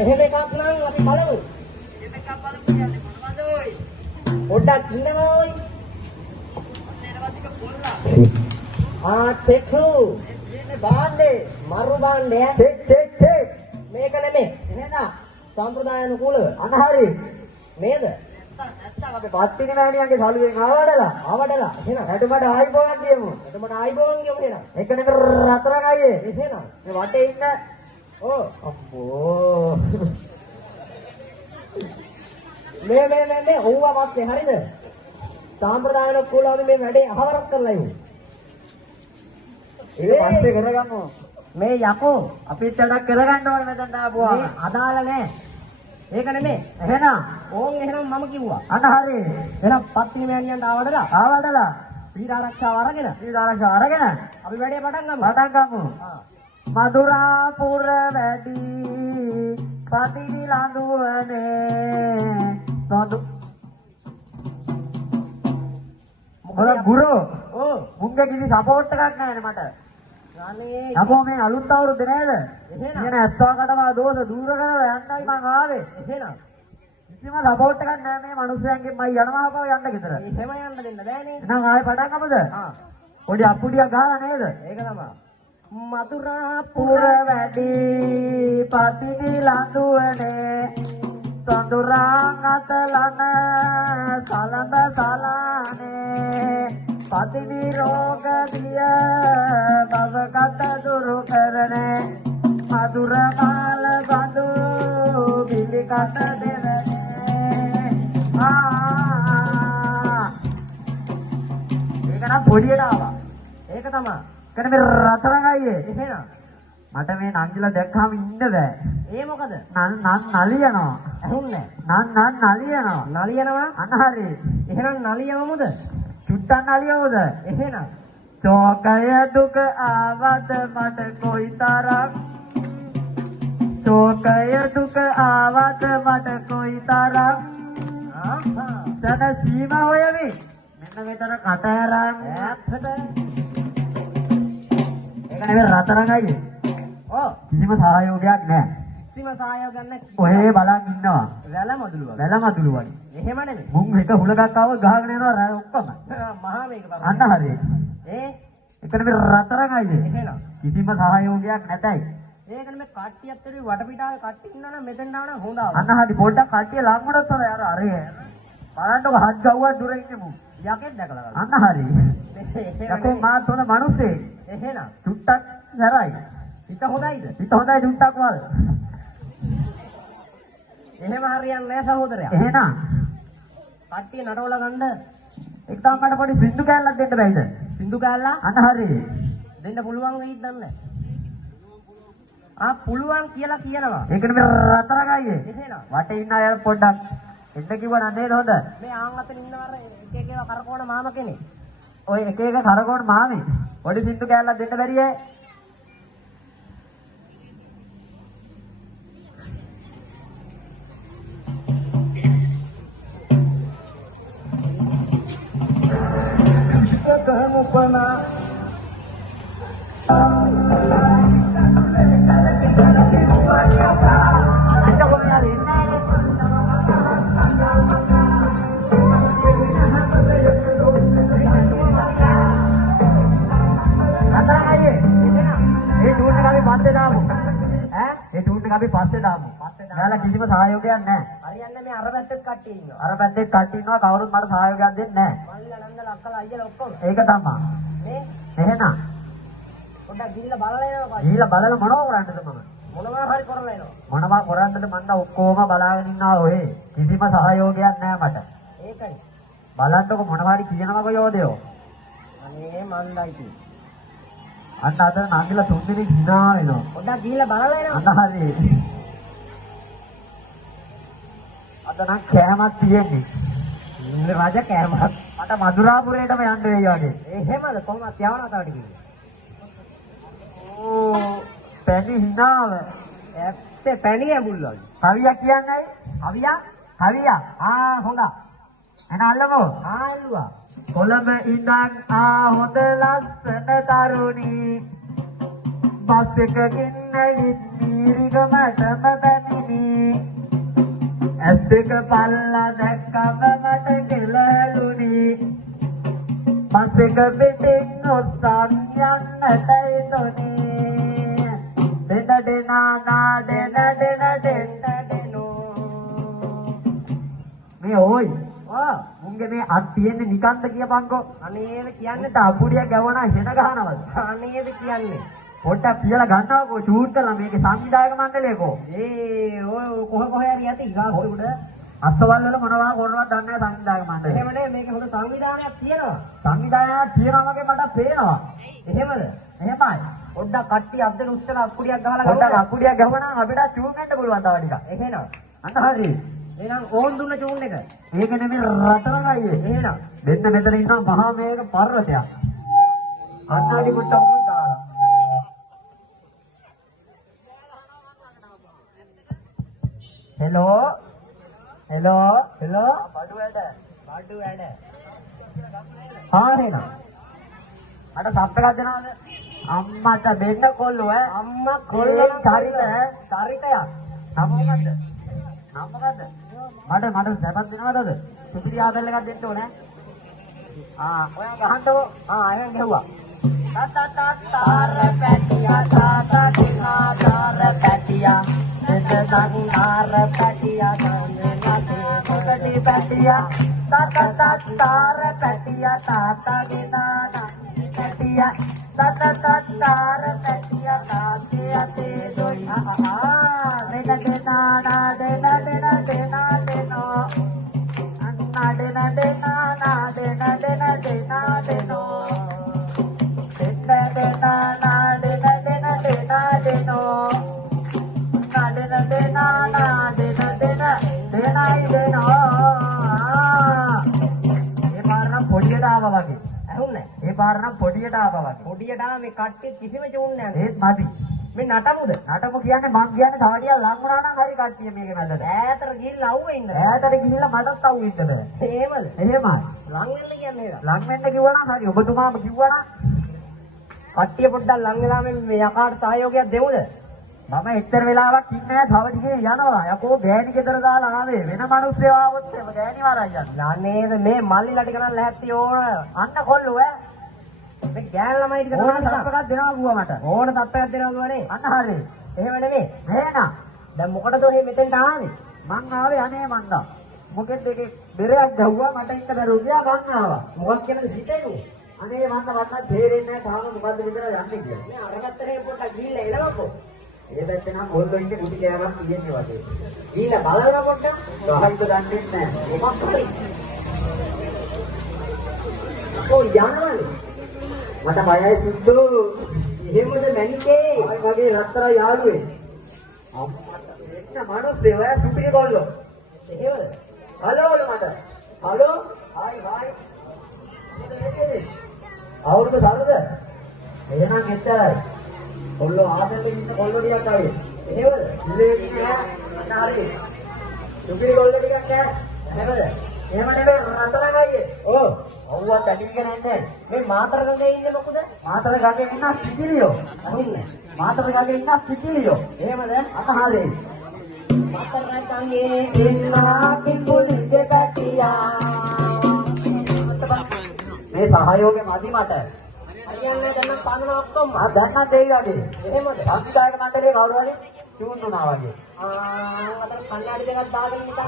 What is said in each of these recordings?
එහෙම එකක් නම් අපි බලමු. එහෙම එකක් බලමු කියන්නේ මොනවද ඔය? පොඩ්ඩක් ඉන්නවා ඔය. නේරවතික පොල්ලා. චෙක්ලු. මේ බාන්නේ මරු බාණ්ඩය. චෙක්. මේක නෙමෙයි. එහෙනම් සම්ප්‍රදාය අනුකූලව. අනහරි. නේද? නැත්තම් අපි පස්තිනි මෑණියන්ගේ සලුවෙන් ආවඩලා. එහෙනම් හැටමඩ ආයිබෝන් කියමු. එතකොට ආයිබෝන් කියමු එහෙනම්. එකනේ රතරන් අයියේ. එහෙනම් මේ වටේ ඉන්න අම්බෝ මේ ඔව්වා වාස්සේ හරිද? සම්ප්‍රදාය අනුකූලව මේ වැඩේ අහවරක් කරලා ඉමු. ඒක පස්සේ කරගමු. මේ යකෝ අපිත් වැඩක් කරගන්න ඕනේ මෙතන ආපුවා. මේ අදාළ නැහැ. ඒක නෙමෙයි. එහෙනම් ඕන් එහෙනම් මම කිව්වා. අනහරි. එහෙනම් පත්තිනි මෑණියන්ට ආවඩලා පීඩ ආරක්ෂාව අරගෙන අරගෙන අපි වැඩේ පටන් ගමු. මధుරාපුර වැඩි පතිනි ලඳුවනේ සොඳු මොකද ගුරෝ මුංගේ කිසි සපෝට් එකක් නැහැ මට. අනේ අපෝ මේ අලුත් අවුරුද්ද නේද? එහෙනම් ඉගෙන ඇත්තකටම දෝෂ දූර කරලා යන්නයි මං ආවේ. එහෙනම් කිසිම සපෝට් එකක් නැහැ මේ මිනිස්සුන්ගෙන් මම යනවා කව යන්න ගෙදර. එහෙම යන්න දෙන්න බෑනේ. එහෙනම් ආයෙ පටන් ගමුද? පොඩි අප්පුඩියක් ගහලා නේද? ඒක තමයි. මధుරාපුර වැඩි පතිනි ලඳුවනේ සඳුරාන් අතලන සලඳ සලානේ පතිනි රෝග දිය බවකට දුරු කරනේ මధుර කාල බඳු පිළිකට දෙවනේ ඒක නම් පොඩියට ආවා. ඒක තමයි. කන මේ රතරන් අයියේ එහෙනම් මට මේ නංගිලා දැක්කම ඉන්න බෑ. ඒ මොකද? නලියනවා. ඇහුන්නේ නලියනවා. නලියනවා. අනහරි. එහෙනම් නලියවමුද? චුට්ටක් නලියවද? එහෙනම් චෝකය දුක ආවද මට කොයිතරම් චෝකය දුක ආවද මට කොයිතරම් සද සීමා හොයවි මෙන්න මෙතන කට ඇරන් ඈත්තට ඒක නෙවෙයි රතරන් අයියේ. කිසිම සහයෝගයක් නැහැ. කිසිම සහයෝගයක් නැහැ. ඔහේ බලන් ඉන්නවා. වැල මදුලුවා. වැල මදුළු වගේ. එහෙම නෙමෙයි. මුං එක හුලගක් ආව ගහගෙන යනවා රෑ ඔක්කොම. මහා මේක බලන්න. අන්න හරි. එතන මේ රතරන් අයියේ. එහෙනම් කිසිම සහයෝගයක් නැතයි. ඒකනේ මේ කට්ටියත් උඩ වටපිටාවේ කට්ටිය ඉන්නවා නම් මෙතෙන් ආවනම් හොඳ ආවා. අන්න හරි පොඩ්ඩක් කට්ටිය ලඟ වුණත් හොඳයි අර බලන්නකො හත් ගව්වක් දුර ඉන්නේ මු. යකෙක් දැකලා අන්න හරි. යකෝ මා තොන මිනිස්සේ. එහෙනම් චුට්ටක් සරයි. හිත හොඳයිද? හිත හොඳයි චුට්ටක් වල්. එහෙම හරියන්නේ නැහැ සහෝදරයා. එහෙනම් කට්ටිය නටවලා ගන්න එක්තම මට පොඩි සින්දු කෑල්ලක් දෙන්න බැයිද? සින්දු ගාලා අන්න හරි. දෙන්න පුළුවන් වෙයිද දන්නේ පුළුවන් කියලා කියනවා. ඒකනේ මේ රතරන් අයියේ. එහෙනම් වටේ ඉන්න අය පොඩ්ඩක් එන්න කිව්වා නේද හොඳ? මේ ආන් අතන ඉන්නවර එක එක ඒවා කරකවන මාම කෙනෙක්. ඔය එක එක කරකවන මාමේ. පොඩි සින්දු කෑල්ලක් දෙන්න බැරියේ? කහමුපනා අපි පස්සේ දාමු. එයාලා කිසිම සහයෝගයක් නැහැ. හරියන්නේ මේ අර පැත්තේ කට්ටිය ඉන්නවා. අර පැත්තේ කට්ටිය ඉන්නවා කවුරුත් මට සහයෝගයක් දෙන්නේ නැහැ. මල්ලිලා නන්දලා අක්කලා අයියලා ඔක්කොම. ඒක තමයි. මේ එහෙනම් පොඩ්ඩක් ගිහිල්ලා බලලා එනවා. ගිහිල්ලා බලලා මොනව කරන්නද මම? මොනවා හරි කරලා එනවා. මොනවා කරන්නද මන්ද ඔක්කොම බලාගෙන ඉන්නවා ඔය. කිසිම සහයෝගයක් නැහැ මට. ඒකයි. බලන්නකො මොනවා හරි කියනවකෝ යෝදයෝ. අනේ මන්දයි කි. අන්න අද නංගිලා තුන් දිනක් hina වෙනවා. පොඩ්ඩක් ගිහිල්ලා බලලා එනවා. අන්න හරි. අද නම් කෑමක් තියෙන්නේ. රජ කෑමක්. මට මధుරාපුරේටම යන්න වෙයි වගේ. එහෙමද කොහොමද යවනවා තවට කිව්වේ. ඕ පැණි hinaව. ඇත්තේ පැණි ඇඹුල්ලා. කවියා කියන්නේ? කවියා? කවියා. හොඳයි. එන අල්ලමෝ. ඇල්ලුවා. කොළඹ ඉඳන් හොඳ ලස්සන තරුණී බස් එකකින් ඇවිත් මීරිගමටම බැමිනි ඇස් දෙක පල්ලා දැක්කම මට කෙලලුනි බස් එක පිටින් ඔස්සන් යන්නට හිතුනි මේ ඕයි මුංගේ මේ අත් තියෙන්නේ නිකන්ද කියපන්කෝ අනේද කියන්නේ තාපුඩිය ගැවුණා හෙන ගහනවද අනේද කියන්නේ පොඩ්ඩක් කියලා ගන්නවකෝ ෂූට් කරලා මේකේ සංවිධායක මණ්ඩලයකෝ ඔය කොහේ හරි යති ඉගා හොයි උඩ අස්සවල් වල මොනවා කරනවද දන්නේ නැහැ සංවිධායක මණ්ඩලය එහෙම නේ මේකේ හොඳ සංවිධානයක් තියෙනවා සංවිධානයක් තියෙනවා වගේ මට පේනවා එහෙමද එහෙමයි පොඩ්ඩක් කට්ටිය අද්දෙන උස්සලා අක්කුඩියක් ගහලා පොඩ්ඩක් අක්කුඩියක් ගහුණා අපිට ටියුන් වෙන්න පුළුවන් තව ටිකක් එහෙනම් අන්න හරි එහෙනම් ඕන් දුන්න ටියුන් එක ඒක නෙමෙයි රටරගයි එහෙනම් දෙන්න මෙතන ඉන්නවා මහා මේක පර්වතයක් අන්නාලි කුට්ට මොකද දාලා හෙලෝ බඩු වැඩ හරිනම් අර සප් එකක් දෙනවද අම්මට දෙන්න කොල්ලෝ අම්මා කොල්ලෝ චරිතයක් නම මොකද්ද මට සැපක් දෙනවද සුපිරි ආදල් එකක් දෙන්න ඕනේ ඔයා ගහන්නකෝ එහෙන් ගැහුවා තාර පැටියා තාතා දිනා තාර පැටියා එතනන් තාර පැටියා ගන්නේ මොකටි පැටියා තාතා තාර පැටියා තාතා දිනා පැටියා තාතා තාර පැටියා තාතේ අතේ දොයි දෙන දෙනා දෙනෝ අන්නා දෙන දෙනා දෙනෝ ඒ පාර නම් පොඩියට ආවා වගේ. පොඩියට ආ මේ කට්ටිය කිසිම චූන් නැහැ. ඒත් මදි. මේ නටමුද? නටමු කියන්නේ මං කියන්නේ තව ටිකක් ලං වුණා නම් හරි කට්ටිය මේක මැදට. ඈතට ගිහිල්ලා අවුවේ ඉන්න. ඈතට ගිහිල්ලා මටත් අවු ඉන්න බෑ. එහෙමද? එහෙමයි. ලං වෙන්න කියන්නේ නේද? ලං වෙන්න කිව්වා නම් හරි. ඔබතුමාම කිව්වා නම් කට්ටිය පොඩ්ඩක් ලං වෙලා මේ යකාට සහයෝගයක් දෙමුද? මම එච්චර වෙලාවක් ඉන්නේ නැහැ. තව ටිකේ යනවා. යකෝ ගෑණි ගෙදර දාලා ආවේ. වෙන මිනිස්සු ආවොත් එහෙම ගෑණි වරයි යන්නේ. යන්නේද මේ මල්ලිලා ටික නම් ලැහැත්ති ඕන. අන්න කොල්ලෝ මේ ගෑන් ළමයි ටික ඕන සප්පකක් දෙනවා ගුවා මට. ඕන තප්පයක් දෙනවා ගුවනේ. අන්න හරි. එහෙම නෙමෙයි. එහෙනම් දැන් මොකටද ඔය මෙතෙන්ට ආවේ? මං ආවේ අනේ මන්දා. මොකෙද ඒකේ බෙරයක් ගැහුවා මට ඉන්න බැරුව ගියා මං ආවා. මොකක් කියලාද හිතේනේ? අනේ මන්ද මට තේරෙන්නේ නැහැ තාම මොකද්ද විතර යන්නේ කියලා. මේ අරගත්තනේ පොඩ්ඩක් ගිහිල්ලා එළවකෝ. ඒ දැක්කේ නම් කොල්ලෝ ඉන්නේ කුටි කෑමක් තියෙන්නේ වගේ. ගිහිල්ලා බලනවා පොඩ්ඩක්. ගහයිද දන්නේ නැහැ. මොකක් හරි. ඔය යනවනේ. මට බයයි සිද්ධු. එහෙමද මැනිකේ? ආයි වගේ රත්තරන් යාළුවේ. එන්න මනුස්සය ඔය සුපිරි කොල්ලෝ. එහෙමද? හලෝ මට. හලෝ. Hi hi. අවුරුදු සමද? එහෙනම් එච්චරයි. කොල්ලෝ ආදෙල්ලේ ඉන්න කොල්ලෝ ටිකක් ආවේ. එහෙමද? ඉල්ලේ ඉන්නේ නැහැ. හරි. සුපිරි කොල්ලෝ ටිකක් නැහැ. එහෙමද? එහෙම නෙවෙයි රතන ගයියේ. ඔව්. අවුවා පැටිගෙන ඉන්නේ. මේ මාතර ගඟේ ඉන්නේ මොකද? මාතර ගගේ ඉන්න සිටිලියෝ. අහුන්නේ. මාතර ගගේ ඉන්න සිටිලියෝ. එහෙමද? අහහරි. මාතර ගඟේ ඉන්නා කිපුලිගේ පැටියා. මේ සහයෝගය මදි මට. හරියන්නේ දැන් පන්නන ඔක්කොම. දන්නත් දෙයි වගේ. එහෙමද? සංවිධායක මණ්ඩලයේ කවුරු හරි චූන් වුණා වගේ. අතන කන්නඩි දෙකක් දාගෙන නිකන්.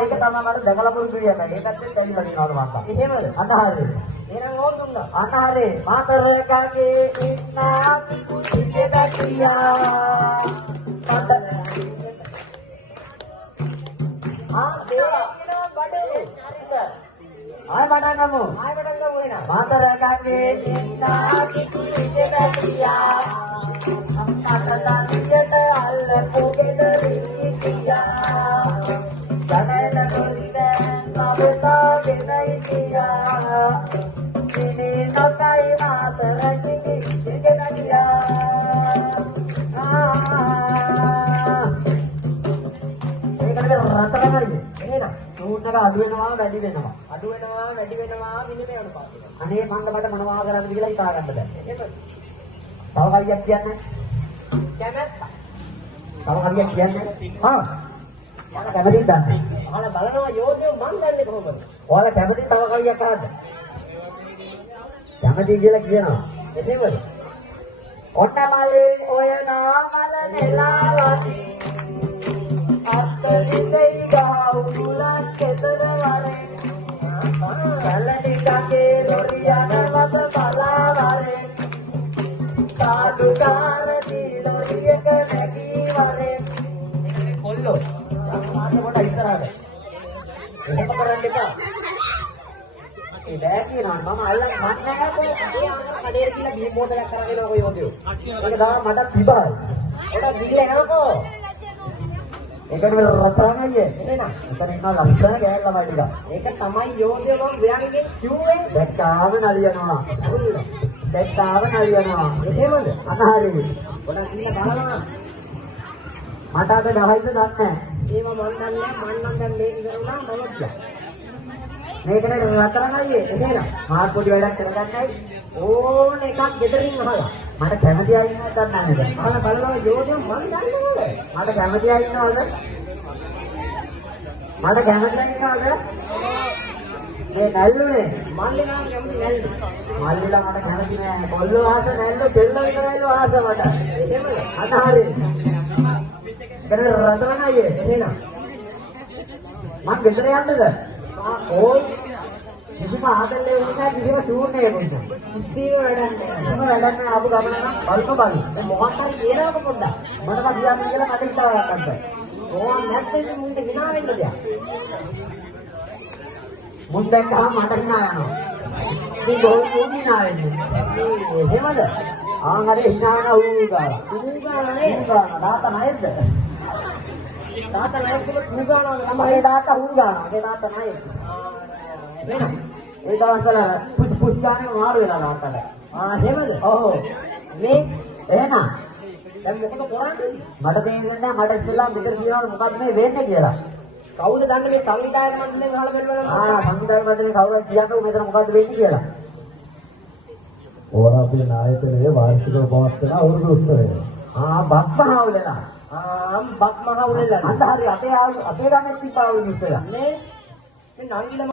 ඒක තමයි මට දැකලා පුරුදු වෙන්නේ. ඒකත් දෙන්නලා දිනවල මම. එහෙමද? අතහරි. එහෙනම් ඕන් දුන්නා. අතහරි. මාතර ගගේ ඉන්න කිපුලිගේ පැටියා. ආය බඩගමු. ආයෙ වැඩක් ගමු එනවා. මාතර ගගේ ඉන්න කිපුලිගේ පැටියා. අම්මටට අල්ල පොගෙද ඉතියා. ජනන කොරිදෙන් නවතා ගෙනයිතියා. ඉනේ නොකයි මාතර කිකි ගෙනයියා. ඒකට රටරමයි. එහෙනම් නූන්නක අඩු වෙනවා වැඩි වෙනවා. අඩු වෙනවා වැඩි වෙනවා විඳින යන පාට. අනේ මංග මට මොනවා කරන්නද කියලා හිතා ගන්න බැහැ. එහෙමද? තව කයියක් කියන්නේ. කැමැත්ත. තව හරියට කියන්නේ. හා. මම කැමතිද? අහලා බලනවා යෝධයෝ මන් දන්නේ කොහොමද? ඔයාලා කැමති තව කවියක් අහන්න. කැමති කියලා කියනවා. එහෙමද? ඔන්න මලේ ඔය නාමල නෙලාවති අත්තරිතේ ගාවුලක් කෙතර වරේ කලනිකගේ ලොරියනවත බලාවරේ සාදුකාරති ලොරියක නැගී වරේ කොල්ලෝ. මාත් කොට ඉස්සරහට. එහෙම කරන්න එපා. ඒ බෑ කියනවා මම අල්ලන්න මන්නේ නැහැ කොහොමද කඩේට ගිහලා බී බෝතලයක් කරගෙන ඔය යෝධයෝ. ඒක තමයි මට පිබායි ඒක දිගිලා එනකෝ. ඒකට රසායනයේ එතන ඉන්න ලස්සන ගෑල් ළමයි ටික ඒක තමයි යෝධයෝ මම ව්‍යාගයෙන් කිව්වේ. දැක්කාම නලියනවා දැක්කාම නලියනවා එහෙමද? අනහරි ගොඩක් ගිහලා බලනවා. මට අද 10යිද දන්නේ ඒව මන් දන්නේ මන් නම් දැන් මේක කරුණා මම කිය. මේකට රතරණයි එතන මාත් පොඩි වැඩක් කරගන්නයි ඕන එකක් ගෙදරින් අහලා. මට කැමති අය ඉන්නවද දන්නේ නැහැ අහලා බලනවා යෝධයෝ මන් දන්නේ. මට කැමති අය ඉන්නවද මට කැමති අය ඉන්නවද මේ නැල්ලුනේ මල්ලේ නම් කැමති නැල්ලු. මල්ලිලා මට කැමති නෑ කොල්ලෝ ආස නැල්ලෝ දෙල්ල විතරයිලෝ ආස මට එහෙමද? අනහරි ඒකට රතරණයි එතන මම ගෙදර යන්නද ඕයි කිසිම ආදල්ලේ වුණා කිසිම ෂූට් එකක් වුණා. ඉතින් වැඩන්නේ. එහෙම වැඩක් නෑ ආපු ගමන නම් බලන්න බලන්න. දැන් මොකක් හරි කියනවක පොඩ්ඩක්. මට කියන්න කියලා මට හිතාවක් ගන්න. ඕවා නැත්නම් මුන්ට hina වෙන්න දෙයක්. මුන් දැක්කම මට hina යනවා. ඉතින් ගෝල් hina වෙන්නේ. එහෙමද? ආන් හරි hina යන ඌගා. ඌගා නේ. ඌගා දාත නැද්ද? තාත්තා නැත්නම් ඌගානවා තමයි දාත ඌගා. ඒ දාත නැයි. ඒ දවස්වල පුස්කානේ මාරු වෙලා දාතට. එහෙමද? ඔව්. මේ එහෙනම් දැන් මොකද කරන්නේ? මට තේරෙන්නේ නැහැ මට ඉස්සෙල්ලා මෙතන කියනවා මොකක්ද මේ වෙන්නේ කියලා. කවුද දන්නේ මේ සංවිධායක මණ්ඩලයෙන් අහලා බලනවා? සංවිධායක මණ්ඩලේ කවුරුත් කියන්නකෝ මෙතන මොකද්ද වෙන්නේ කියලා. ඕරාපේ නායකනේ වාර්ෂිකව පවත්වන අවුරුදු උත්සවය. බක්මහවුලලා. බක්මහවුලලා. අන්ත හරි අපේ ගමේ තිබ්බා වුණ ඉස්සලා. මේ නංගිලා